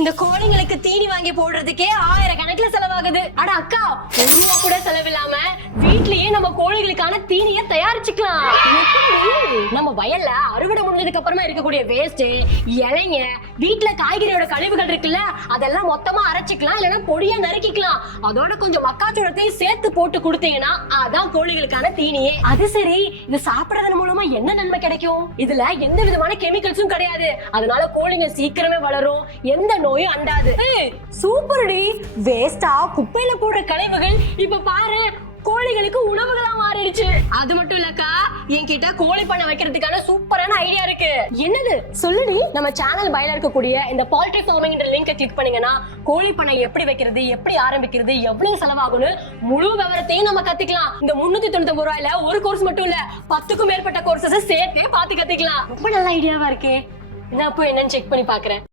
இந்த கோழிங்களுக்கு தீனி வாங்கி போடுறதுக்கே 1000 கணக்குல செலவாகுது. அட அக்கா, 1 ரூபா கூட செலவில்லாம வீட்லயே நம்ம கோழிகளுக்கான தீனியை தயாரிச்சுக்கலாம். நம்ம வயல்ல அறுவடை முடிஞ்சதுக்கு அப்புறமா இருக்கக்கூடிய வேஸ்ட், இலைங்க, வீட்டுல காய்கறியோட கழிவுகள் இருக்குல்ல, அதெல்லாம் மொத்தமா அரைச்சிக்கலாம், இல்லைன்னா பொடியா நறுக்கிக்கலாம். அதோட கொஞ்சம் மக்காச்சோளத்தையும் சேர்த்து போட்டு கொடுத்தீங்கன்னா அதான் கோழிகளுக்கான தீனியே. அது சரி, இது சாப்பிடறதன் மூலமா என்ன நன்மை கிடைக்கும்? இதுல எந்த விதமான கெமிக்கல்ஸும் கிடையாது. அதனால கோழிங்க சீக்கிரமே வளரும், எந்த நோயும் அண்டாது. சூப்பர் டி. வேஸ்டா குப்பையில போடுற கழிவுகள் இப்ப பாரு கோழிகளுக்கு உணவுகளா மாறிடுச்சு. அது மட்டும் இல்லக்கா, என்கிட்ட கோழி பண்ணை வைக்கிறதுக்கான சூப்பரான ஐடியா இருக்கு. என்னது சொல்லுடி. நம்ம சேனல் பைல இருக்கக்கூடிய இந்த போல்ட்ரி ஃபார்மிங் லிங்கை கிளிக் பண்ணீங்கன்னா கோழி பண்ணை எப்படி வைக்கிறது, எப்படி ஆரம்பிக்கிறது, எவ்வளவு செலவாகும்னு முழு விவரத்தையும் நம்ம கத்துக்கலாம். இந்த 399 ரூபாயில ஒரு கோர்ஸ் மட்டும் இல்ல, 10க்கும் மேற்பட்ட கோர்சஸ் சேர்த்தே பார்த்து கத்துக்கலாம். ரொம்ப நல்ல ஐடியாவா இருக்கே. நான் போய் என்னன்னு செக் பண்ணி பாக்குறேன்.